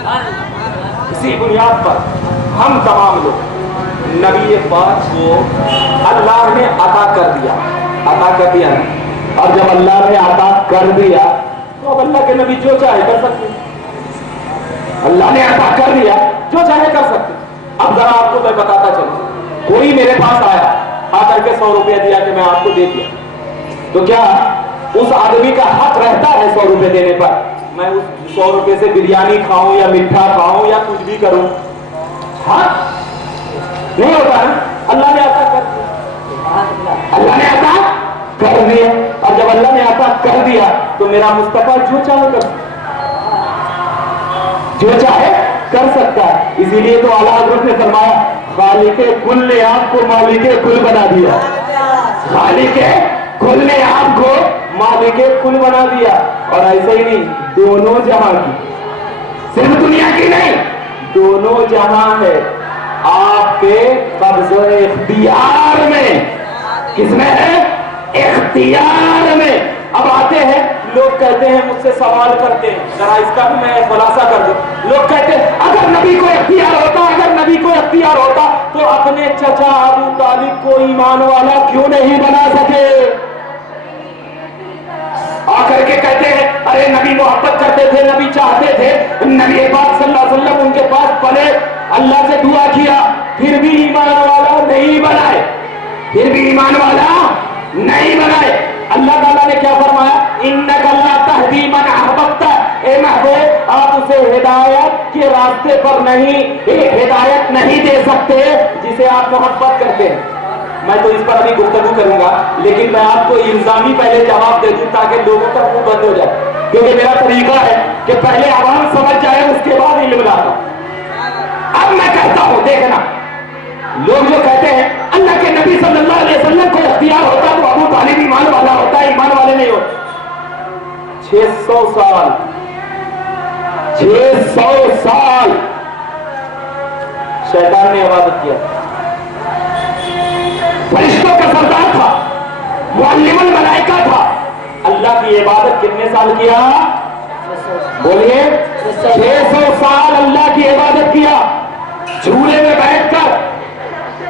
इसी बुनियाद पर हम तमाम लोग नबी पाक को अल्लाह ने अता कर दिया ना। और जब अल्लाह ने अता कर दिया तो अब अल्लाह के नबी जो चाहे कर सकते। अल्लाह ने अता कर दिया, जो चाहे कर सकते। अब जरा आपको मैं बताता चलूं, कोई मेरे पास आया, आकर के 100 रुपया दिया कि मैं आपको दे दिया, तो क्या उस आदमी का हक रहता है 100 रुपए देने पर? मैं उस 100 रुपए से बिरयानी खाऊं या मिठा खाऊं या कुछ भी करूं? हाँ, नहीं होता ना। अल्लाह ने अता कर दिया, अल्लाह ने अता कर दिया। और जब अल्लाह ने अता कर दिया तो मेरा मुस्तफा जो चाहे कर सकता है। इसीलिए तो आला हज़रत ने फरमाया, खालिके कुल ने आपको मालिके कुल बना दिया। खालिके कुल ने आपको मालिके कुल बना दिया। और ऐसे ही नहीं, दोनों जहां की, सिर्फ दुनिया की नहीं, दोनों जहां है आपके कब्ज़े इख्तियार में। किसमें है? इख्तियार में। अब आते हैं लोग, कहते हैं, मुझसे सवाल करते हैं, जरा इसका भी मैं खुलासा कर दूं। लोग कहते हैं अगर नबी को इख्तियार होता, अगर नबी को इख्तियार होता तो अपने चचा अबू तालिब को ईमान वाला क्यों नहीं बना सके? आकर के कहते हैं अरे नबी मोहब्बत करते थे, नबी चाहते थे, नबी पाक सल्लल्लाहु अलैहि वसल्लम उनके पास पले, अल्लाह से दुआ किया, फिर भी ईमान वाला नहीं बनाए, फिर भी ईमान वाला नहीं बनाए। अल्लाह ताला ने क्या फरमाया? इन्नका ला तहदी मन अहबब्ता, ए महबूब आप उसे हिदायत के रास्ते पर नहीं, हिदायत नहीं दे सकते जिसे आप मोहब्बत करते हैं। मैं तो इस पर अभी गुफ्तगू करूंगा, लेकिन मैं आपको इल्जामी पहले जवाब दे दूं ताकि लोगों का मुंह बंद हो जाए, क्योंकि मेरा तरीका है कि पहले आवाम समझ जाए उसके बाद इल्म लाता। अब मैं कहता हूं, देखना, लोग जो कहते हैं अल्लाह के नबी सल्लल्लाहु अलैहि वसल्लम को इख्तियार होता तो अबू तालिब ईमान वाला होता, ईमान वाले नहीं होते। 600 साल 600 साल शैतान ने इबादत किया। फरिश्तों का सरदार था, मुअल्लिमुल मलाइका था। अल्लाह की इबादत कितने साल किया? बोलिए, 600 साल अल्लाह की इबादत किया। झूले में बैठकर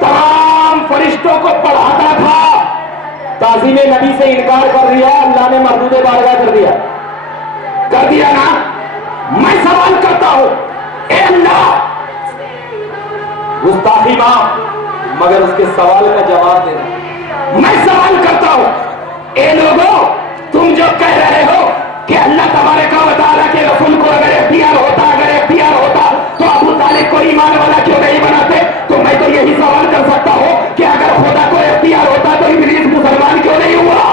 तमाम फरिश्तों को पढ़ाता था। ताज़ीम नबी से इनकार कर दिया, अल्लाह ने मरदूद बारगाह कर दिया ना। मैं सवाल करता हूं, ए अल्लाह, गुस्ताखी माफ, मगर उसके सवाल का जवाब देना। मैं सवाल करता हूं, ए लोगों, तुम जो कह रहे हो कि अल्लाह तबारक व तआला के रसूल को अगर इख्तियार होता तो अबू तालिब को ईमान वाला क्यों नहीं बनाते? तो मैं तो यही सवाल कर सकता हूं कि अगर खुदा को इख्तियार होता तो इब्लीस मुसलमान क्यों नहीं हुआ?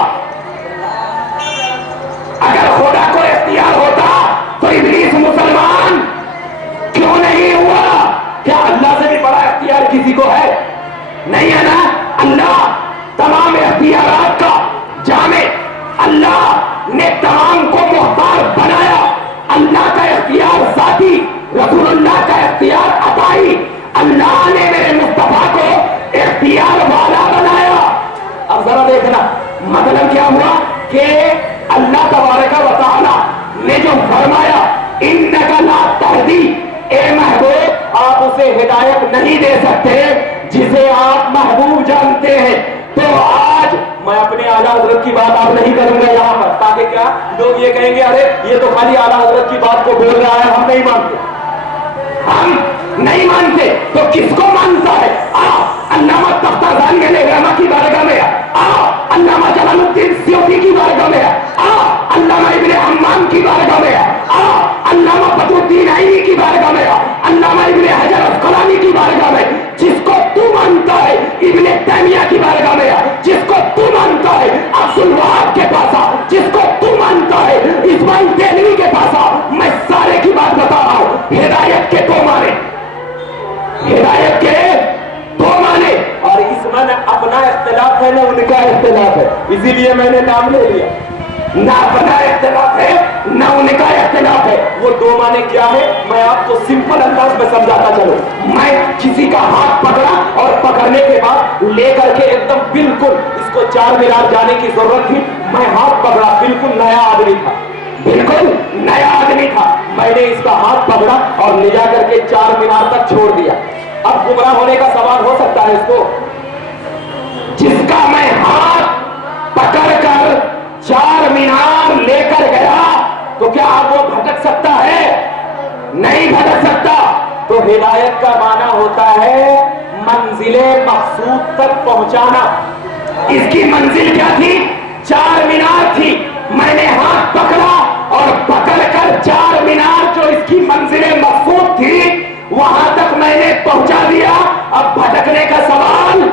अगर खुदा को इख्तियार होता तो इब्लीस मुसलमान क्यों नहीं हुआ? क्या अल्लाह से भी बड़ा इख्तियार किसी को है? नहीं है ना। अल्लाह तमाम इख्तियारात का जामे, अल्लाह ने तमाम को मुख्तार बनाया। अल्लाह का इख्तियार जाती, रसूलुल्लाह का इख्तियार अताई। अल्लाह ने मेरे मुस्तफा को इख्तियार वाला बनाया। अब जरा देखना, मतलब क्या हुआ कि अल्लाह तबारक व तआला ने जो फरमाया इन्नका ला तहदी, ए महबूब आप उसे हिदायत नहीं दे सकते जिसे आप महबूब जानते हैं। तो आज मैं अपने आला हजरत की बात आप नहीं करूंगा यहाँ पर, ताकि क्या लोग ये कहेंगे अरे ये तो खाली आला हजरत की बात को बोल रहा है, हम नहीं मानते। हम नहीं मानते तो किसको मानता है? अल्लामा तख्ताज़ानी अलैहिर्रहमा की बारगाह में, अल्लामा जलालुद्दीन सियोती की बारगाह में, अल्लामा इब्ने हम्माम की बारगाह में, अल्लामा बदरुद्दीन आईनी की बारगाह में, अल्लामा इब्ने हजर अस्क़लानी की बारगाह में। जिसको तू मानता है इब्ने तैमिया की बारगाह में, जिसको तू मानता है अब्दुल वहाब के पास आ, जिसको तू मानता है इस्माइल देहलवी के पास आ। मैं सारे की बात बता रहा हूं, हिदायत के दो माने, हिदायत के दो माने, और इसमें न अपना इख्तिलाफ है न उनका इख्तिलाफ है। इसीलिए मैंने नाम ले लिया, ना अपना इख्तिलाफ है ना उनका इख्तिलाफ है। वो दो माने क्या है मैं आपको सिंपल अंदाज में समझाता चलूं। मैं किसी का हाथ पकड़ा और पकड़ने के बाद लेकर के एकदम बिल्कुल इसको 4 मीनार जाने की जरूरत थी, मैं हाथ पकड़ा, बिल्कुल नया आदमी था, बिल्कुल नया आदमी था। میں نے اس کا ہاتھ پکڑا اور لے جا کر کے 4 مینار تک چھوڑ دیا۔ اب گمراہ ہونے کا سوال ہو سکتا ہے اس کو؟ جس کا میں ہاتھ پکڑ کر 4 مینار لے کر گیا تو کیا اب وہ بھٹک سکتا ہے؟ نہیں بھٹک سکتا۔ تو ہدایت کا معنی ہوتا ہے منزل مقصود تک پہنچانا۔ اس کی منزل کیا تھی؟ 4 مینار تھی۔ میں نے ہاتھ پکڑا اور پکڑ کر 4 مینار جو اس کی منزل مقصود تھی وہاں تک میں نے پہنچا دیا۔ اب بھٹکنے کا سوال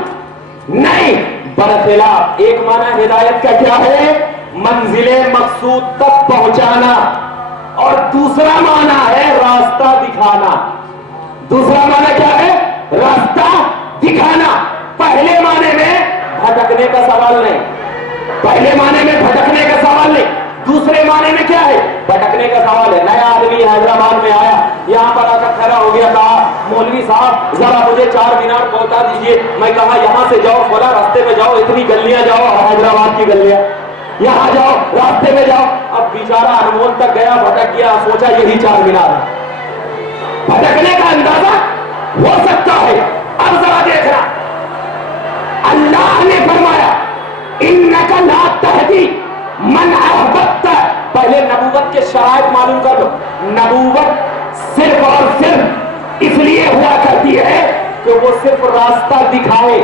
نہیں۔ برخلاف ایک معنی ہدایت کا کیا ہے؟ منزل مقصود تک پہنچانا، اور دوسرا معنی ہے راستہ دکھانا۔ دوسرا معنی کیا ہے؟ راستہ دکھانا۔ پہلے معنی میں بھٹکنے کا سوال نہیں، پہلے معنی میں بھٹکنے کا سوال نہیں، دوسرے معنی میں کیا ہے؟ بھٹکنے کا سوال ہے۔ نیا آدمی حیدرآباد میں آیا، یہاں پر آ کر کھڑا ہو گیا، کہا مولوی صاحب ذرا مجھے 4 مینار پہنچا دیجئے۔ میں کہا یہاں سے جاؤ، فلاں راستے میں جاؤ، اتنی گلیاں جاؤ، حیدرآباد کی گلیاں، یہاں جاؤ، راستے میں جاؤ۔ اب بیچارہ انمول تک گیا، بھٹک گیا، سوچا یہی 4 مینار ہے۔ بھٹکنے کا اندازہ ہو سکتا ہے۔ اب ذرا دیکھنا، اللہ نے فرمایا انک لا تہدی من احببت۔ پہلے نبوت کے شرائط معلوم کر لو۔ نبوت صرف اور صرف اس لیے ہوا کرتی ہے کہ وہ صرف راستہ دکھائے۔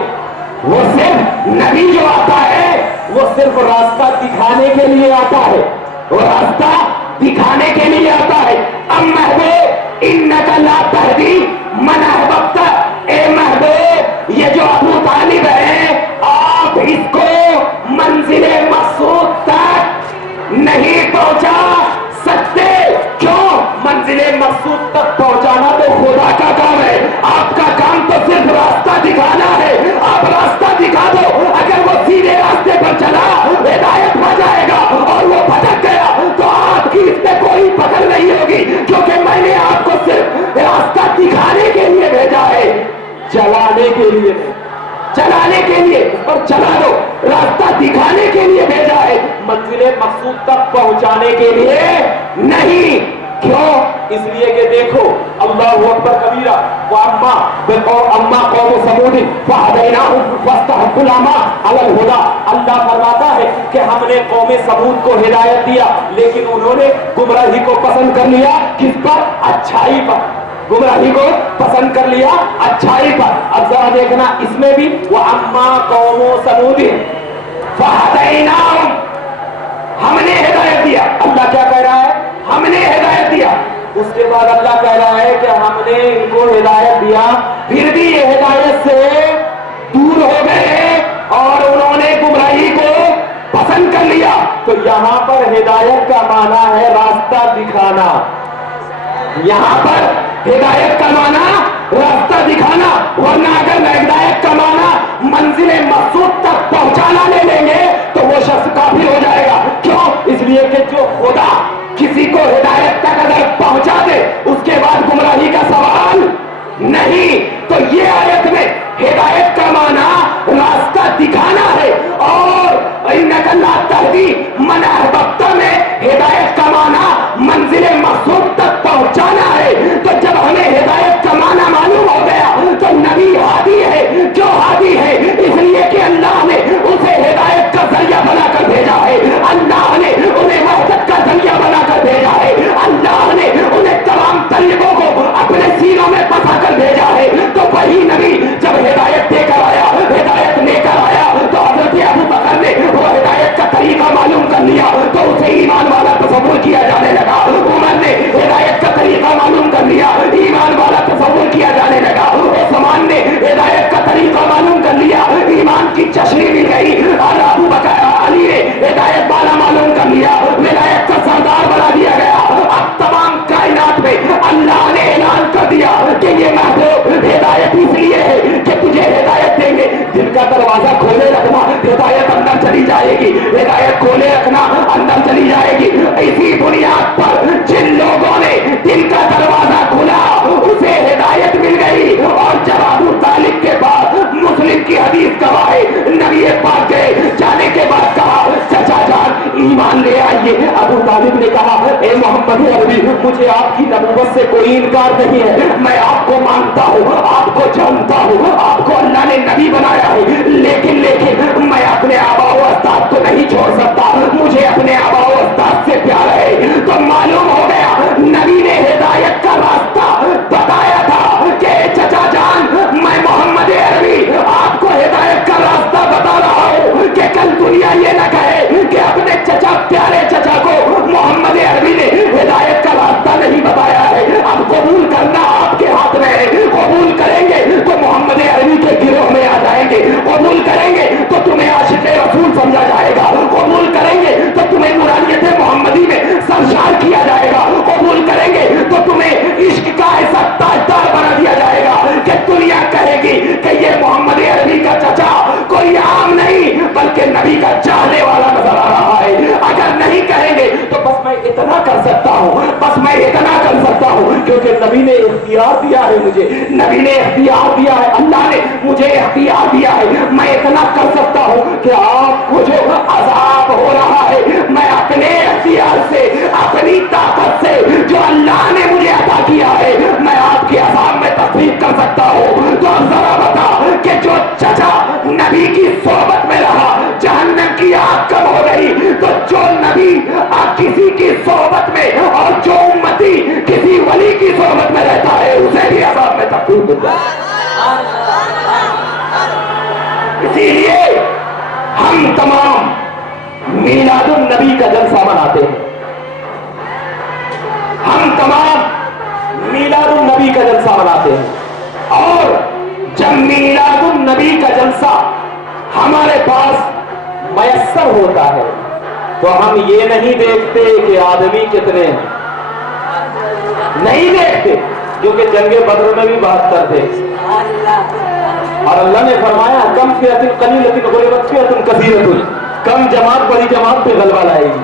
وہ صرف نبی جو آتا ہے وہ صرف راستہ دکھانے کے لیے آتا ہے، وہ راستہ دکھانے کے لیے آتا ہے۔ اب محبوب انک لا تہدی من احببت، اے محبوب یہ جو ابو طالب ہے آپ اس کو منزل مقصود تک نہیں پہنچا سکتے۔ کیوں؟ منزل مقصود تک پہنچانا تو خدا کا کام ہے، آپ کا کام تو صرف راستہ دکھانا ہے۔ آپ راستہ دکھا دو، اگر وہ سیدھے راستے پر چلا ہدایت پا جائے گا، اور وہ بھٹک گیا تو آپ کی اس میں کوئی پکڑ نہیں ہوگی، کیونکہ میں نے آپ کو صرف راستہ دکھانے کے لیے بھیجا ہے، چلانے کے لیے نہیں۔ چلانے کے لیے اور چلا دو، راستہ دکھانے کے لیے بھیجا ہے، منزل مقصود تک پہنچانے کے لیے نہیں۔ کیوں؟ اس لیے کہ دیکھو اللہ اکبر کبیرہ، وَأَمَّا قَوْمُ ثَمُودٍ فَهَدَيْنَاهُمْ فَاسْتَحَبُّوا الْعَمَىٰ عَلَى الْهُدَىٰ۔ اللہ فرماتا ہے کہ ہم نے قوم ثمود کو ہدایت دیا، لیکن انہوں نے گمراہی کو پسند کر لیا۔ کس پر؟ اچھائی پر۔ گمراہی کو پسند کر لیا اچھائی پر۔ اب ذرا دیکھنا اس میں بھی وَأَمَّا قَوْمُ ثَمُودٍ فَهَدَيْنَاهُمْ، ہم نے ہدایت دیا۔ اللہ کیا کہہ رہا ہے؟ ہم نے ہدایت دیا۔ اس کے بعد اللہ کہہ رہا ہے کہ ہم نے ان کو ہدایت دیا، پھر بھی یہ ہدایت سے دور ہو گئے اور انہوں نے گمراہی کو پسند کر لیا۔ تو یہاں پر ہدایت کا معنی ہے راستہ دکھانا۔ یہاں پر ہدایت کا معنی راستہ دکھانا، ورنہ اگر ہدایت کا معنی منزل مقصود تک پہنچانا لے لیں گے تو وہ شخص کافر ہو جائے گا۔ کیوں؟ اس لیے کہ جو خدا کسی کو ہدایت تک اگر پہنچا دے اس کے بعد گمراہی کا سوال نہیں۔ تو یہ آیت میں ہدایت کا معنی راستہ دکھانا ہے، اور انک لا تہدی من احببت میں ہدایت کا معنی منزل مقصود تک پہنچانا ہے۔ تو جب ہمیں ہدایت کا معنی معلوم ہو گیا تو نبی ہادی ہے۔ کیوں ہادی ہے؟ اس لیے کہ اللہ نے اسے ہدایت کا ذریعہ بنا کر بھیجا ہے، اللہ نے انہیں وحدت کا ذریعہ بنا کر بھیجا ہے، اللہ نے انہیں تمام طریقوں کو اپنے سینوں میں پسا کر بھیجا ہے۔ تو وہی نبی جب ہدایت دے کر آیا، ہدایت لے کر آیا، تو حضرت ابو بکر نے وہ ہدایت کا طریقہ معلوم کر لیا تو اسے ایمان والا تصور کیا جانے لگا۔ عمر نے ہدایت کا طریقہ معلوم کر لیا، ایمان والا تصور کیا جانے لگا۔ عثمان نے ہدایت کا طریقہ معلوم کر لیا، ایمان کی چشنی بھی گئی۔ اور ابو بکر علی نے ہدایت والا معلوم کر لیا، ہدایت کا سردار بنا دیا گیا۔ اب تمام کائنات میں اللہ نے اعلان کر دیا کہ یہ محبوب ہدایت اس لیے ہے کہ تجھے ہدایت دیں گے، دل کا دروازہ کھولے رکھنا، ہدایت اندر چلی جائے گی، ہدایت کھولے رکھنا اندر چلی جائے گی۔ اسی بنیاد پر جن لوگوں نے دل کا دروازہ کھولا اسے ہدایت مل گئی۔ اور جب ابو طالب کے بعد مسلم کی حدیث گواہ نبی پاک کے جانے کے بعد کہا چچا جان ایمان لے آئیے، ابو طالب نے کہا اے محمد عربی मुझे आपकी नबूवत से कोई इनकार नहीं है, मैं आपको मानता हूँ, आपको जानता हूँ, आपको अल्लाह ने नबी बनाया है, लेकिन मैं अपने आबा व उस्ताद को नहीं छोड़ सकता, मुझे अपने आबा व उस्ताद से प्यार है। तो मालूम हो गया नबी ने हिदायत का रास्ता बताया था कि चचा जान मैं मोहम्मद अरबी आपको हिदायत का रास्ता बता रहा हूँ कि कल दुनिया ये न कहे कि अपने चचा प्यारे चचा को मोहम्मद अरबी ने हिदायत का रास्ता नहीं बताया है। अब कबूल करना आपके हाथ में है, कबूल करेंगे तो मोहम्मद अरबी के गिरोह में आ जाएंगे, कबूल करेंगे तो तुम्हें आशिक़ रसूल समझा जाएगा, कबूल करेंगे तो तुम्हें नूरानियत मोहम्मदी में सरशार किया जाएगा, कबूल करेंगे तो तुम्हें इश्क का ऐसा ताजदार बना दिया जाएगा कि दुनिया कहेगी कि ये मोहम्मद अरबी का चचा कोई आम नहीं बल्कि नबी का चाहने वाला नजर आ रहा है। अगर नहीं कहेंगे तो बस मैं इतना कर सकता हूँ, बस मैं इतना कर सकता हूँ, क्योंकि नबी ने इख्तियार दिया है मुझे, नबी ने इख्तियार दिया है, अल्लाह ने मुझे इख्तियार दिया है। मैं इतना कर सकता हूँ कि आपको जो अजाब हो रहा है मैं अपने इख्तियार से, अपनी ताकत से जो अल्लाह ने मुझे अता किया है मैं आपके अजाब में तस्दीक कर सकता हूँ। तो अब जरा बता कि जो चचा नबी की सोहबत में रहा जहन्नम की आग कम हो गई, तो जो नबी किसी की सोहबत में और जो उम्मती किसी वली की सोहबत में रहता है उसे भी अजाब में तब्दील हो जाता है। इसीलिए हम तमाम मीलादुन नबी का जलसा मनाते हैं, हम तमाम मीलादुन नबी का जलसा मनाते हैं। और जब मीलादुन नबी का जलसा हमारे पास मयस्सर होता है तो हम ये नहीं देखते कि आदमी कितने हैं, नहीं देखते, क्योंकि जंगे बदर में भी 72 थे और अल्लाह ने फरमाया कम फियतिन कलीलतिन गुलिबत फियतुन कसीरतुन, कम जमात बड़ी जमात पे गलबा लाएगी।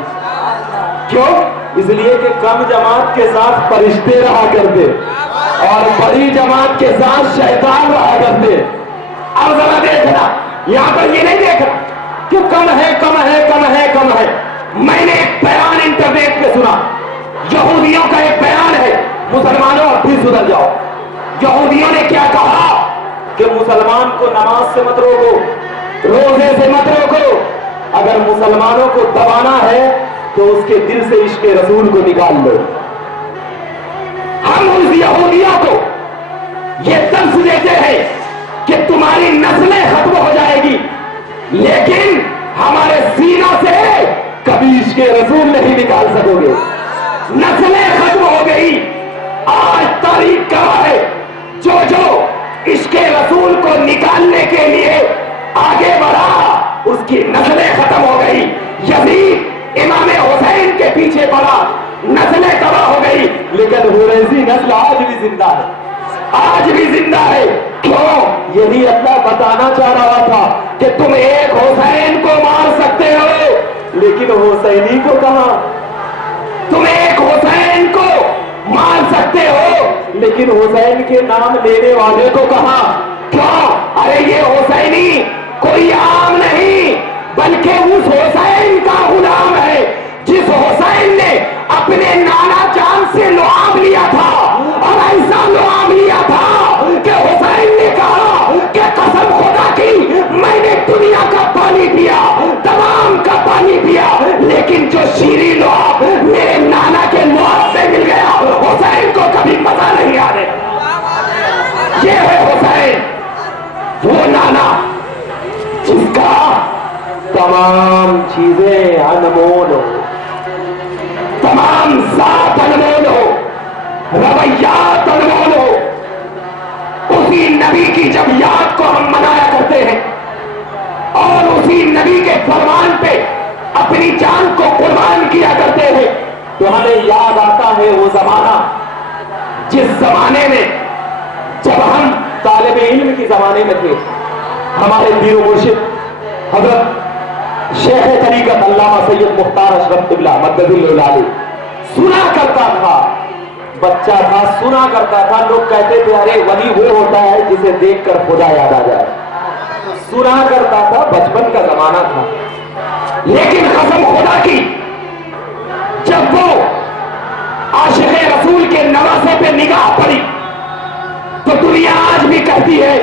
क्यों? इसलिए कि कम जमात के साथ फरिश्ते रहा करते और बड़ी जमात के साथ शैतान रहा करते। अब जरा देखना, यहां पर ये नहीं देखना कि कम है कम है कम है कम है। मैंने एक बयान इंटरनेट पे सुना, यहूदियों का एक बयान है, मुसलमानों अब भी सुधर जाओ। यहूदियों ने क्या कहा कि मुसलमान को नमाज से मत रोको, रोजे से मत रोको, अगर मुसलमानों को दबाना है तो उसके दिल से इश्क़ रसूल को निकाल लो। हम उस यहूदियों को ये दर्स देते हैं कि तुम्हारी नस्लें खत्म हो जाएगी, लेकिन हमारे सीना से कभी इश्क़ रसूल नहीं निकाल सकोगे। नस्लें खत्म हो गई, आज तारीख गवाह है, जो जो इश्क़ रसूल को निकालने के लिए आगे बढ़ा उसकी नस्लें खत्म हो गई। यजीद इमाम हुसैन के पीछे पड़ा, नस्लें तबाह हो गई, लेकिन हुरैसी नस्ल आज भी जिंदा है, आज भी जिंदा है। क्यों? यही अल्लाह बताना चाह रहा था कि तुम एक हुसैन को मार सकते हो, लेकिन हुसैनी को कहां? तुम एक हुसैन को मार सकते हो, लेकिन हुसैन के नाम लेने वाले को कहां? क्यों? अरे ये हुसैनी कोई आम नहीं बल्कि उस हुसैन का गुलाम है जिस हुसैन ने अपने नाना जान से लुआब लिया था, और ऐसा लुआब लिया था कि हुसैन ने कहा कि कसम खुदा की मैंने दुनिया का पानी पिया, तमाम का पानी पिया, लेकिन जो शीरी लुआब मेरे नाना के लुआब से मिल गया हुसैन को कभी मजा नहीं आने। ये है हुसैन, वो नाना जिसका तमाम चीजें अनमोल हो, तमाम जात अनमोल हो, रवैयात अनमोल हो। उसी नबी की जब याद को हम मनाया करते हैं और उसी नबी के फरमान पे अपनी जान को कुर्बान किया करते हैं, तो हमें याद आता है वो जमाना जिस जमाने में जब हम तालिब इल्म के जमाने में थे। हमारे पीर मुर्शिद हजरत शेख तरीकत अल्लामा सैयद मुख्तार अशरफ क़िबला मद्दुल आली सुना करता था, बच्चा था सुना करता था, लोग कहते थे अरे वली वो होता है जिसे देखकर खुदा याद आ जाए, सुना करता था, बचपन का जमाना था। लेकिन कसम खुदा की जब वो आशिक़ रसूल के नवासे पे निगाह पड़ी तो दुनिया आज भी कहती है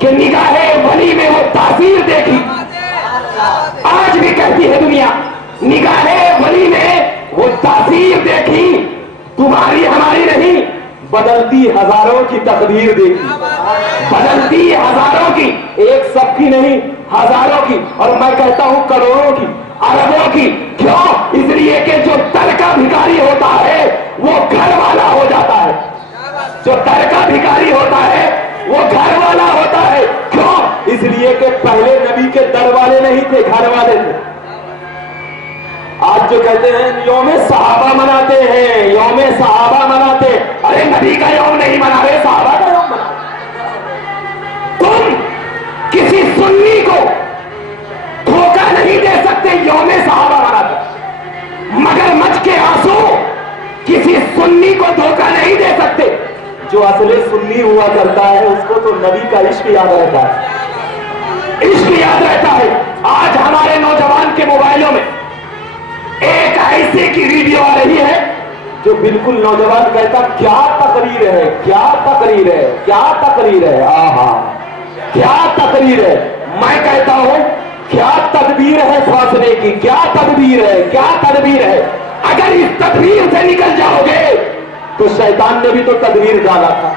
कि निगाहे वली में वो तासीर देखी। आज भी कहती है दुनिया, निगाहे वली में वो तासीर देखी, तुम्हारी हमारी नहीं, बदलती हजारों की तकदीर देखी। बदलती हजारों की, एक सबकी नहीं, हजारों की, और मैं कहता हूं करोड़ों की, अरबों की। क्यों? इसलिए कि जो दर का भिखारी होता है वो घर वाला हो जाता है। जो दर का भिखारी होता है वो घर वाला होता है। क्यों? इसलिए कि पहले नबी के दर वाले नहीं थे, घर वाले थे। आज जो कहते हैं यौमे सहाबा मनाते हैं, यौमे सहाबा मनाते, अरे नबी का यौम नहीं मना रहे, सहाबा का यौम मना। तुम किसी सुन्नी को धोखा नहीं दे सकते यौमे सहाबा मनाते, मगर मच के आंसू किसी सुन्नी को धोखा नहीं दे सकते। जो असली सुन्नी हुआ करता है उसको तो नबी का इश्क याद रहता है, इश्क याद रहता है। आज हमारे नौजवान के मोबाइलों में एक ऐसे की वीडियो आ रही है जो बिल्कुल नौजवान कहता क्या तकरीर है, क्या तकरीर है, क्या तकरीर है, आहा क्या तकरीर है। मैं कहता हूं क्या तदबीर है फासले की, क्या तदबीर है, क्या तदबीर है। अगर इस तदबीर से निकल जाओगे तो शैतान ने भी तो तदबीर डाला था,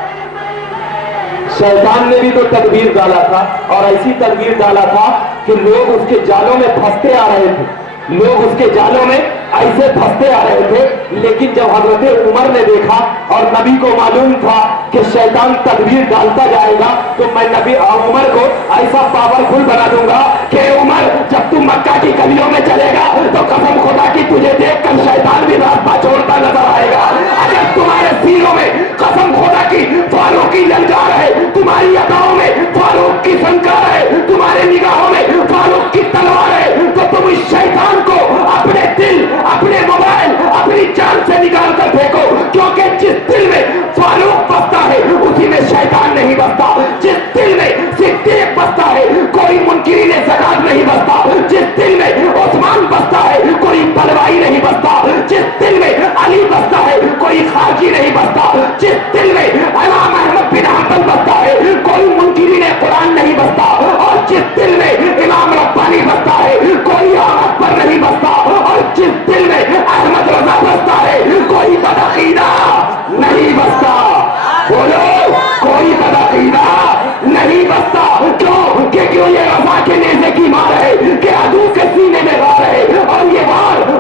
शैतान ने भी तो तदबीर डाला था, और ऐसी तदबीर डाला था कि लोग उसके जालों में फंसते आ रहे थे, लोग उसके जालों में ऐसे फंसते आ रहे थे। लेकिन जब हजरत उमर ने देखा और नबी को मालूम था कि शैतान तदबीर डालता जाएगा, तो मैं नबी उमर को ऐसा पावरफुल बना दूंगा कि उमर जब तू मक्का की गलियों में चलेगा तो कसम खुदा की तुझे देखकर शैतान भी रास्ता छोड़ता नजर आएगा। अगर तुम्हारे सीनों में कसम खुदा की फारूक की ललकार है, तुम्हारी अदाओं में फारूक की संकार है, तुम्हारे निगाहों में फारूक की तलवार है, तो तुम इस शैतान को अपने दिल, अपने मोबाइल, अपनी जान से निकाल कर फेंको। क्योंकि जिस दिल में फारूक बसता है उसी में शैतान नहीं बसता। जिस दिल में सिद्दीक बसता है कोई मुनकिरीन ज़कात नहीं बसता। जिस दिल में उस्मान बसता है कोई बलवाई नहीं बसता। जिस दिल में अली बसता है कोई खारजी नहीं बसता। जिस दिल में इमाम अहमद बिन हंबल बसता है कोई मुनकिरीन कुरान नहीं बसता। और जिस दिल में इमाम रब्बानी बसता है कोई आमद पर नहीं बसता। और जिस दिल में अहमद रजा बसता है कोई बदअकीदा नहीं बसता। बोलो, कोई बदअकीदा नहीं बसता। क्यों? कि क्यों ये रजा के नेज़े की मार है कि अदू के सीने में वार है, और ये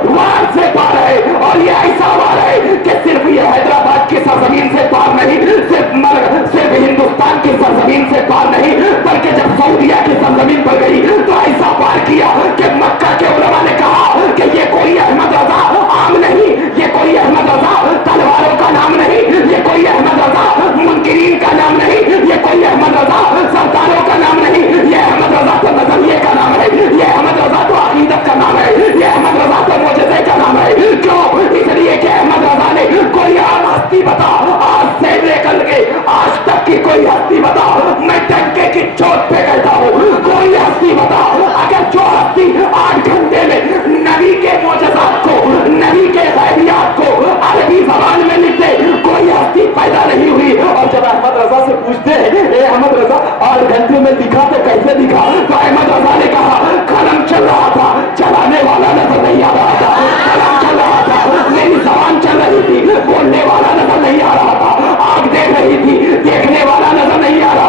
वार से पार है, और ये ऐसा वार है कि सिर्फ ये हैदराबाद की सरजमीन से पार नहीं, सिर्फ हिंदुस्तान की सरजमीन से पार नहीं, बल्कि जब सऊदिया की सरजमीन पर गई तो ऐसा पार किया कि मक्का के उलमा ने कहा कि ये कोई अहमद रजा आम नहीं, ये कोई अहमद रजा तलवारों का नाम नहीं, ये कोई अहमद रजा मुनकिरीन का नाम नहीं, ये कोई अहमद रजा सरदारों का नाम नहीं, ये अहमद रजा तो नजरिए का नाम है, ये अहमद रजा तो अकीदत का नाम है, ये अहमद रजा तो मोजज़े का नाम है। क्यों? इसलिए कि अहमद रजा ने कोई आम हस्ती बता, आज से लेकर के आज तक की कोई हस्ती बता, मैं डंके की चोट पे कहता हूँ, कोई हस्ती बता अगर जो हस्ती 8 घंटे में नबी के मोजज़ात को, नबी के गैबियात को अरबी जबान में लिख दे, कोई हस्ती पैदा नहीं हुई। और जब अहमद रजा से पूछते हैं ए अहमद रजा 8 घंटे में दिखा तो कैसे दिखा, तो अहमद रजा ने कहा कलम चल रहा था, चलाने वाला नजर नहीं आ रहा था। कलम चल रहा था, मेरी जबान चल रही थी, बोलने वाला नजर नहीं आ रहा था। आंख देख रही थी, देखने वाला नजर नहीं आ रहा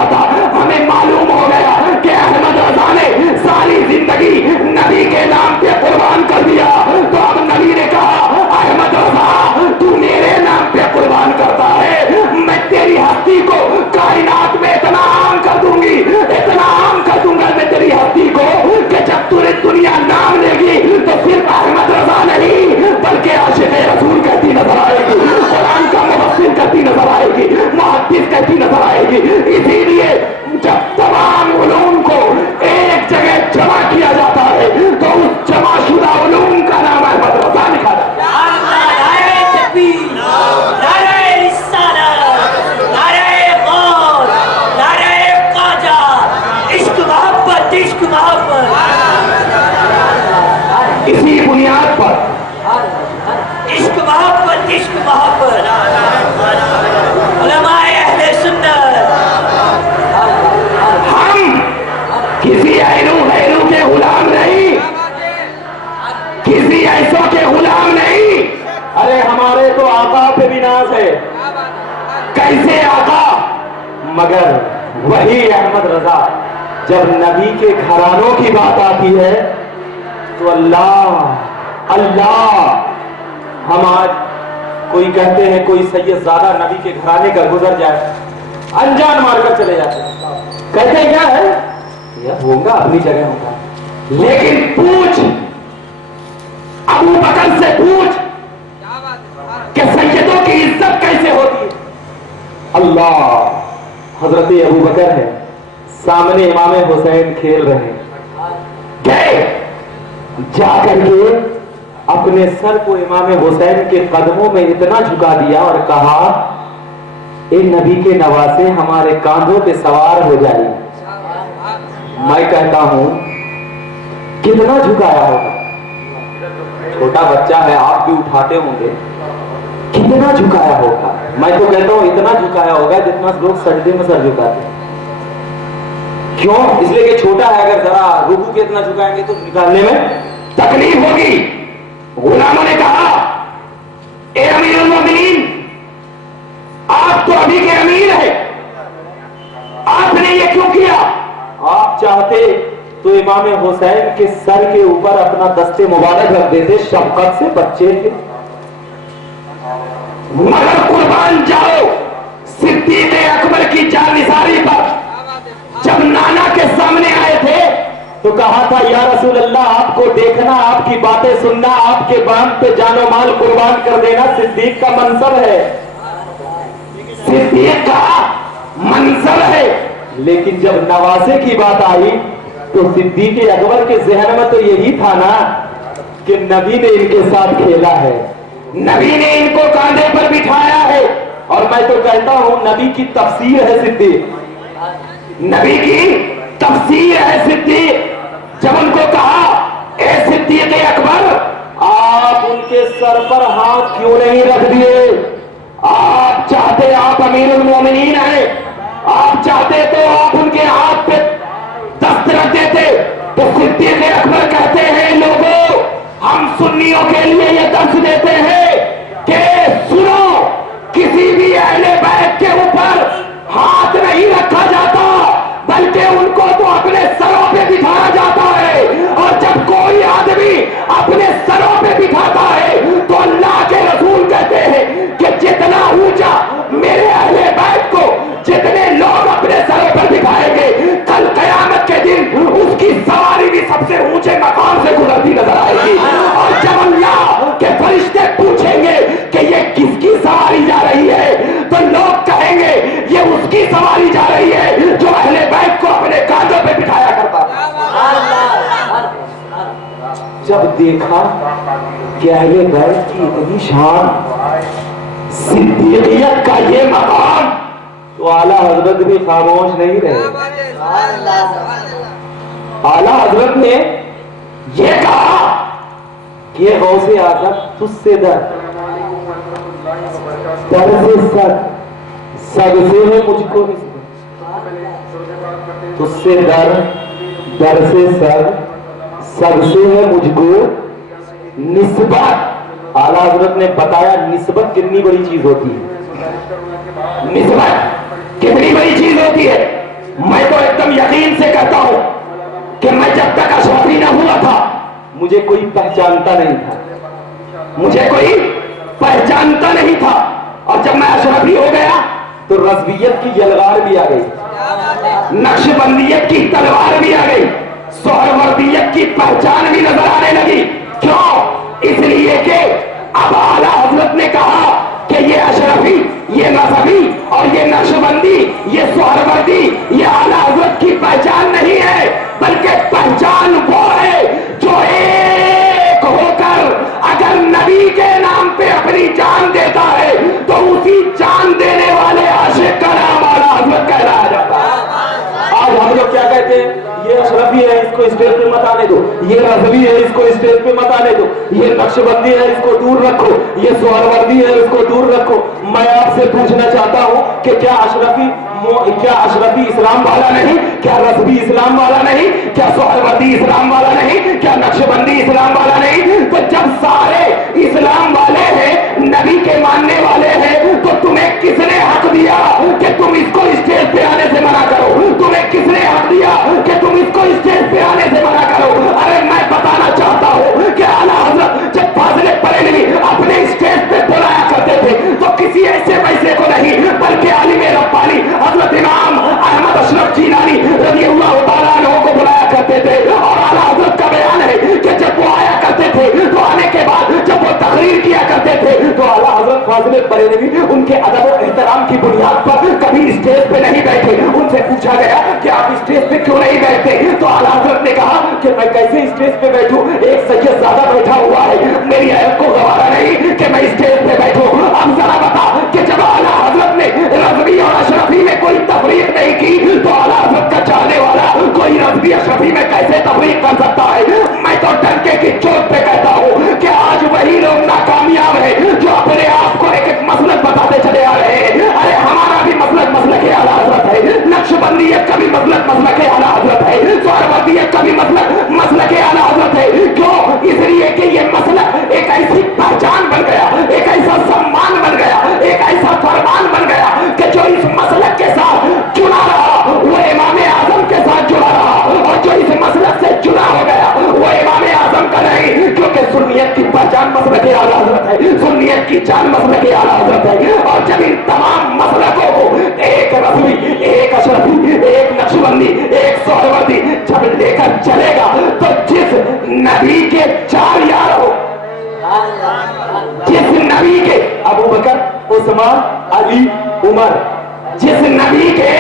कैसे आका, मगर वही अहमद रजा जब नबी के घरानों की बात आती है तो अल्लाह अल्लाह। हम आज कोई कहते हैं कोई सैयद ज़्यादा नबी के घराने का गुजर जाए, अनजान मारकर चले जाते हैं, कहते हैं क्या है यह होगा अपनी जगह होगा, लेकिन पूछ अबू बकर से पूछ कि सैयदों की इज्जत कैसे होती है। अल्लाह, हजरत अबू बकर है, सामने इमाम हुसैन खेल रहे हैं, गए जाकर के अपने सर को इमाम हुसैन के कदमों में इतना झुका दिया और कहा, ए नबी के नवासे हमारे कांधों पे सवार हो जाइए। मैं कहता हूं कितना झुकाया होगा, छोटा बच्चा है आप भी उठाते होंगे, कितना झुकाया होगा। मैं तो कहता हूं इतना झुकाया होगा जितना लोग सजदे में सर झुकाते हैं। क्यों? इसलिए कि छोटा है, अगर जरा रुकू के इतना झुकाएंगे तो निकालने में तकलीफ होगी। गुलामों ने कहा, ए अमीरुल मोमिनीन, आप तो अभी के अमीर है, आपने ये क्यों किया? आप चाहते तो इमाम हुसैन के सर के ऊपर अपना दस्ते मुबारक रख देते, शफकत से बच्चे थे। मगर कुर्बान जाओ सिद्दीक अकबर की जानिसारी पर जब नाना के सामने आए थे तो कहा था, या रसूल अल्लाह, आपको देखना, आपकी बातें सुनना, आपके बाम पे जानो माल कुर्बान कर देना सिद्दीक का मंसब है, सिद्दीक का मंसब है। लेकिन जब नवासे की बात आई तो सिद्दीक अकबर के जहन में तो यही था ना कि नबी ने इनके साथ खेला है, नबी ने इनको कांधे पर बिठाया है। और मैं तो कहता हूं नबी की तफसीर है सिद्दीक, नबी की तफसीर है सिद्दीक। जब उनको कहा, ए सिद्दीक अकबर, आप उनके सर पर हाथ क्यों नहीं रख दिए? आप चाहते, आप अमीरुल मोमिनीन हैं, आप चाहते तो आप उनके हाथ पे दस्त रख देते। तो सिद्दीक अकबर कहते हैं, लोगों, हम सुन्नियों के लिए ये दर्श देते हैं कि सुनो, किसी भी अहले बैत के ऊपर हाथ नहीं रखा जाता, बल्कि उनको तो अपने सरों पे बिठाया जाता है। और जब कोई आदमी अपने सरों पे बिठाता है तो अल्लाह के रसूल कहते हैं कि जितना ऊंचा मेरे अहले बैत को जितने लोग अपने सरों पर बिठाएंगे, कल कयामत के दिन उसकी सवारी भी सबसे ऊंचे मकाम से गुजरती नजर आएगी। और जब अल्लाह के फरिश्ते पूछेंगे कि ये किसकी सवारी जा रही है, तो लोग कहेंगे ये उसकी सवारी जा रही है जो अहले बैत को अपने कांधों पे बिठाया करता। जब देखा कि अहले बैत की इतनी शान, सिद्दीकियत का ये मकाम, तो आला हजरत भी खामोश नहीं रहे। आला हजरत ने ये कहा कि गौसे आजम तुझसे दर से सग से है मुझको तुझसे दर से सग से है मुझको निस्बत। आला हजरत ने बताया निस्बत कितनी बड़ी चीज होती है, निस्बत कितनी बड़ी चीज होती है। मैं तो एकदम यकीन से कहता हूं कि मैं जब तक अशरफी न हुआ था मुझे कोई पहचानता नहीं था, मुझे कोई पहचानता नहीं था। और जब मैं अशरफी हो गया तो रज़वियत की यलगार भी आ गई, नक्शबंदियत की तलवार भी आ गई, सोहरवर्दियत की पहचान भी नजर आने लगी। क्यों? इसलिए कि अब आला हजरत ने कहा कि ये अशरफी, ये नज़वी और ये नक्शबंदी, ये सोहरवर्दी, ये आला हजरत की पहचान नहीं है, बल्कि पहचान वो है जो एक होकर अगर नबी के नाम पे अपनी जान देता है तो उसी जान देने वाले आशिक का नाम आला हजरत कहलाया जाता है। आज हम लोग क्या कहते हैं, ये अशरफी है इसको स्टेज पे मत आने दो, ये रज़वी है इसको स्टेज पे मत आने दो, ये नक्शबंदी है इसको दूर रखो, ये सोहरवर्दी है इसको दूर रखो। मैं आपसे पूछना चाहता हूं कि क्या अशरफी इस्लाम वाला नहीं, क्या रज़वी इस्लाम वाला नहीं, क्या सोहरवर्दी इस्लाम वाला नहीं, क्या नक्शबंदी इस्लाम वाला नहीं? तो जब सारे इस्लाम वाले हैं, नबी के मानने वाले हैं, तो तुम्हें किसने हक दिया کہ تم اس کو اسٹیج پہ آنے سے منع کرو؟ تمہیں کس نے حق دیا کہ تم اس کو اسٹیج پہ آنے سے منع کرو؟ ارے میں بتانا چاہتا ہوں کہ اعلیٰ حضرت جب فاضل بریلوی اپنے اسٹیج پہ بلایا کرتے تھے تو کسی ایسے ویسے کو نہیں بلکہ عالم ربانی حضرت امام احمد اشرف جیلانی رضی اللہ تعالیٰ عنہ کو بلایا کرتے تھے. اور اعلیٰ حضرت کا بیان ہے کہ جب وہ آیا کرتے تھے تو آنے کے بعد جب وہ تقریر کیا کرتے تھے تو اعلیٰ حضرت فاضل بریلوی ان کے ادب و احترام کی بنیاد پر کبھی اسٹیج پہ نہیں بیٹھے. ان سے پوچھا گیا کہ آپ اسٹیج پہ کیوں نہیں بیٹھتے تو اعلیٰ حضرت نے کہا کہ میں کیسے اسٹیج پہ بیٹھوں؟ ایک سید زیادہ بیٹھا ہوا ہے, میری عیب کو گوارا نہیں کہ میں اسٹیج پہ بیٹھوں. اب ذرا بتا کہ جب اعلیٰ حضرت نے رضوی اور اشرفی میں کوئی تفریق نہیں کی تو اعلیٰ حضرت کا چاہنے والا کوئی رضوی اشرفی میں کیسے تفریق کر سکتا ہے؟ میں تو ڈنکے کی چوٹ پہ کہتا ہوں کہ آج وہی لوگ ناکامیاب ہیں جو اپنے آپ کو ایک مسلک بتاتے چلے آ رہے ہیں. ارے ہمارا بھی مسلک اعلیٰ حضرت ہے, نقش بندیت کا بھی مسلک اعلیٰ حضرت ہے, سہروردیت کا بھی مسلک اعلیٰ حضرت ہے. کیوں؟ اس لیے کہ یہ مسلک ایک ایسی پہچان بن گیا, ایک ایسا سمان بن گیا, ایک ایسا فرمان بن گیا کہ جو اس مسلک کے ساتھ جڑا رہا وہ امام اعظم کے ساتھ جڑا رہا, اور جو اس مسلک سے جڑا ہو گیا وہ امام اعظم کا نہیں, کیونکہ سنیت کی پہچان مسلک اعلیٰ حضرت ہے, سنیت کی جان مسلک اعلیٰ حضرت ہے. اور جب ان تمام مسلکوں کو ایک رضوی, ایک اشرفی, ایک نقشبندی, ایک سہروردی جب لے کر چلے گا تو جس نبی کے 4 یار ہو, جس نبی کے ابو بکر, عثمان, علی, عمر, جس نبی کے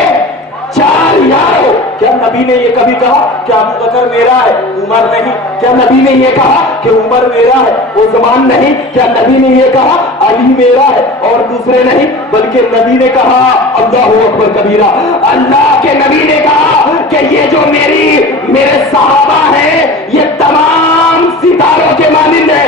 4 یار ہو, کیا نبی نے یہ کبھی کہا کہ ابو بکر میرا ہے, عمر نہیں؟ کیا نبی نے یہ کہا کہ عمر میرا ہے, عثمان نہیں؟ کیا نبی نے یہ کہا علی میرا ہے اور دوسرے نہیں؟ بلکہ نبی نے کہا اللہ اکبر کبیرہ, اللہ کے نبی نے کہا کہ یہ جو میرے صحابہ ہیں یہ تمام ستاروں کے مانند ہے,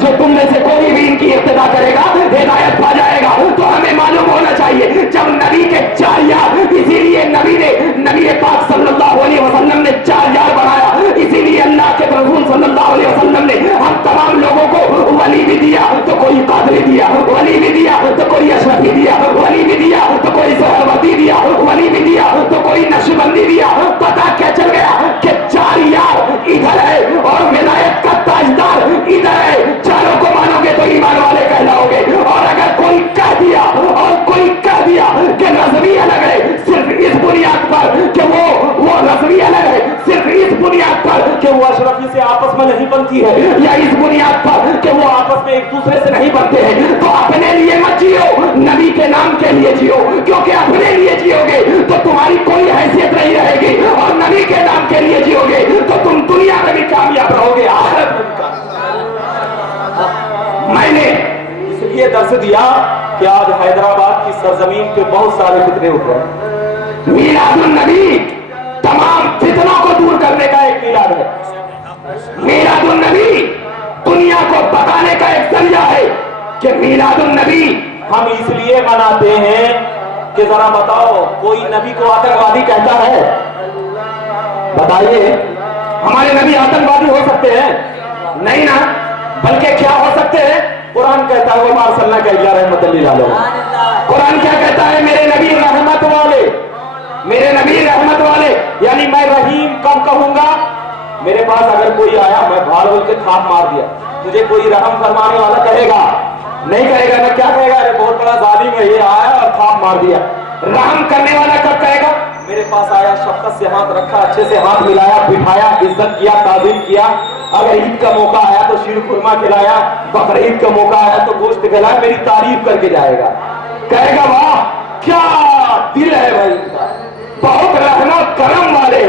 جو تم میں سے کوئی بھی ان کی ابتدا کرے گا ہدایت پا جائے گا. تو ہمیں معلوم ہونا چاہیے جب نبی کے 4 یار, اسی لیے نبی پاک صلی اللہ علیہ وسلم نے 4 یار بنایا, اسی لیے اللہ کے رسول صلی اللہ علیہ وسلم نے ہم تمام لوگوں کو ولی بھی دیا تو کوئی قادری دیا, ولی بھی دیا تو کوئی اشرفی دیا, ولی بھی دیا تو کوئی سہروردی دیا, ولی بھی دیا تو کوئی نقشبندی دیا. پتا کیا چل گیا کہ 4 یار ادھر ہے اور ولایت کا تاجدار ادھر ہے. چاروں کو مانو گے تو ایمان والے کہلاؤ گے. اور اگر کوئی کہہ دیا کہ رضوی الگ ہے صرف اس بنیاد پر کہ وہ رضوی الگ ہے صرف اس بنیاد پر کہ وہ اشرفی سے آپس میں نہیں بنتی ہے, یا اس بنیاد پر کہ وہ آپس میں ایک دوسرے سے نہیں بنتے ہیں, تو اپنے لیے مت جیو, نبی کے نام کے لیے جیو. کیونکہ اپنے لیے جیو گے تو تمہاری کوئی حیثیت نہیں رہے گی, اور نبی کے نام کے لیے جیو گے تو تم دنیا میں بھی کامیاب رہو گے, آخرت میں بھی کامیاب. میں نے اس لیے درس دیا کہ آج حیدرآباد کی سرزمین پہ بہت سارے فتنے ہوتے ہیں. میلاد النبی تمام فتنوں کو دور کرنے کا ایک میلاد ہے. میلاد النبی دنیا کو بتانے کا ایک ذریعہ ہے کہ میلاد النبی ہم اس لیے مناتے ہیں کہ ذرا بتاؤ کوئی نبی کو آتنکوادی کہتا ہے؟ بتائیے, ہمارے نبی آتنکوادی ہو سکتے ہیں؟ نہیں نا, بلکہ کیا ہو سکتے ہیں؟ قرآن کہتا ہے وما ارسلناک الا رحمۃ للعالمین. قرآن کیا کہتا ہے؟ میرے نبی رحمت والے, میرے نبی رحمت والے. یعنی میں رحیم کب کہوں گا؟ میرے پاس اگر کوئی آیا, میں بھاڑ بول کے تھاپ مار دیا, مجھے کوئی رحم فرمانے والا کہے گا؟ نہیں کہے گا. میں کیا کہے گا؟ ارے بہت بڑا ظالم ہے, یہ آیا اور تھاپ مار دیا. رحم کرنے والا کب کہے گا؟ میرے پاس آیا, شفقت سے ہاتھ رکھا, اچھے سے ہاتھ ملایا, بٹھایا, عزت کیا, تعظیم کیا. اگر عید کا موقع آیا تو شیر خرما کھلایا, بقرعید کا موقع آیا تو گوشت کھلایا, میری تعریف کر کے جائے گا. کہے گا واہ کیا دل ہے بھائی, بہت رحم و کرم والے,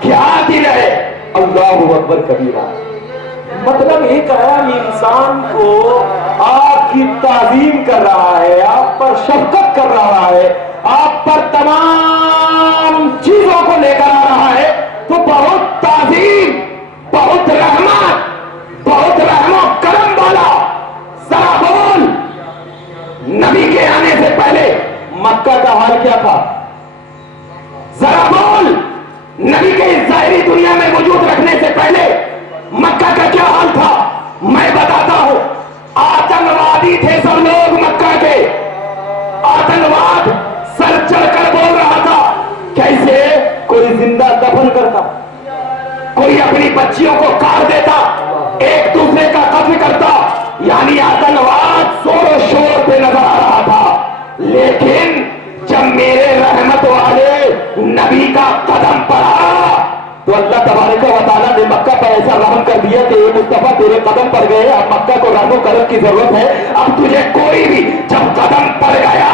کیا دل ہے. اللہ اکبر کبیرہ. مطلب ایک عام انسان کو آپ کی تعظیم کر رہا ہے, آپ پر شفقت کر رہا ہے, آپ پر تمام چیزوں کو لے کر آ رہا ہے, تو بہت تعظیم, بہت رحمت, بہت رحم و کرم والا. ذرا بول, نبی کے آنے سے پہلے مکہ کا حال کیا تھا؟ ذرا بول, نبی کے اس ظاہری دنیا میں وجود رکھنے سے پہلے مکہ کا کیا حال تھا؟ میں بتاتا ہوں, آتنکوادی تھے سب لوگ बच्चियों को काट देता, एक दूसरे का कत्ल करता, यानी आतंकवाद जोर शोर पे नजर आ रहा था। लेकिन जब मेरे रहमत वाले नबी का कदम पड़ा तो अल्लाह तबारक व तआला ने मक्का पर ऐसा रहम कर दिया कि ये मुस्तफा तेरे कदम पड़ गए, अब मक्का को रहमो करम की जरूरत है, अब तुझे कोई भी जब कदम पड़ गया,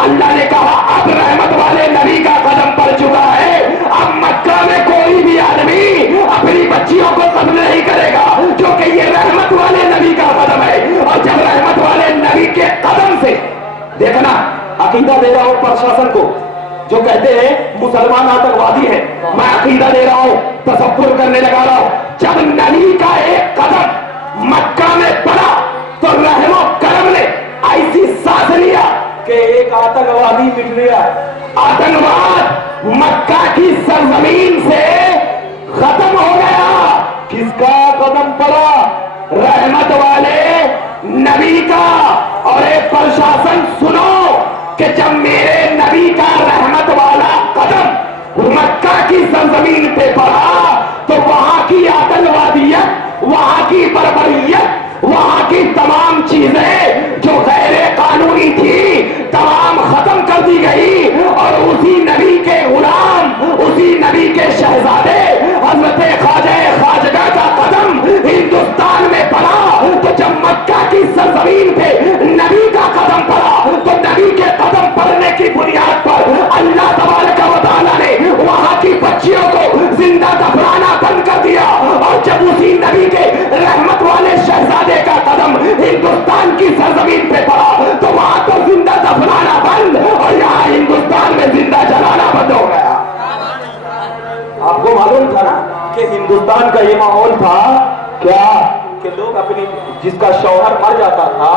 अल्लाह ने कहा अब रहमत वाले नबी का कदम पड़ चुका है, अब मक्का में कोई भी आदमी अपनी बच्चियों को कत्ल नहीं करेगा, क्योंकि ये रहमत वाले नबी का कदम है। और जब रहमत वाले नबी के कदम से, देखना अकीदा दे रहा हूं प्रशासन को, जो कहते हैं मुसलमान आतंकवादी है, मैं अकीदा दे रहा हूं, तसव्वुर करने लगा रहा हूं, जब नबी का एक कदम मक्का में पड़ा तो रहमो करम ने ऐसी सांस लिया कि एक आतंकवादी मिट गया। आतंकवाद मक्का की सरजमीन से खत्म हो गया। किसका कदम पड़ा? रहमत वाले नबी का। और एक प्रशासन सुनो कि जब मेरे नबी का रहमत वाला कदम मक्का की सरजमीन पे पड़ा तो वहां की आतंकवादियत, वहां की बर्बरियत, वहां की तमाम चीजें जो गैर कानूनी थी तमाम खत्म कर दी गई। और उसी नबी के गुलाम, उसी नबी के शहजादे हजरत ख्वाजा खाजगा का कदम हिंदुस्तान में पड़ा। तो जब मक्का की सरजमीन पे नबी का कदम पड़ा तो नबी के कदम पड़ने की बुनियाद पर अल्लाह तबारक व तआला ने वहां की बच्चियों को जिंदा दफनाना बंद कर दिया। और जब उसी नबी के रहमत वाले शहजादे का कदम हिंदुस्तान की सरजमीन पे पड़ा तो वहां तो जिंदा दफनाना बंद और यहाँ हिंदुस्तान में जिंदा जलाना बंद हो गया। आपको मालूम था ना कि हिंदुस्तान का ये माहौल था क्या कि लोग अपनी, जिसका शौहर मर जाता था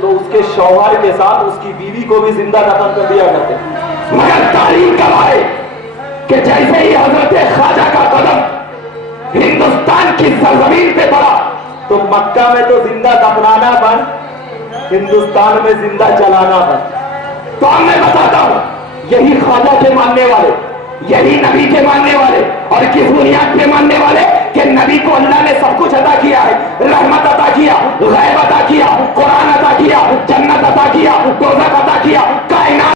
तो उसके शौहर के साथ उसकी बीवी को भी जिंदा दफन कर दिया करते। मगर तारीख कब आए कि जैसे ही हजरत ख्वाजा का कदम हिंदुस्तान की सरजमीन पे पड़ा तो मक्का में तो जिंदा दफनाना बंद, हिंदुस्तान में जिंदा जलाना बंद। तो अब मैं बताता हूं, यही ख्वाजा के मानने वाले, यही नबी के मानने वाले, और किस बुनियाद पे मानने वाले कि नबी को अल्लाह ने सब कुछ अता किया है, रहमत अता किया, गैब अता किया, कुरान अता किया, जन्नत अता किया, दोज़ख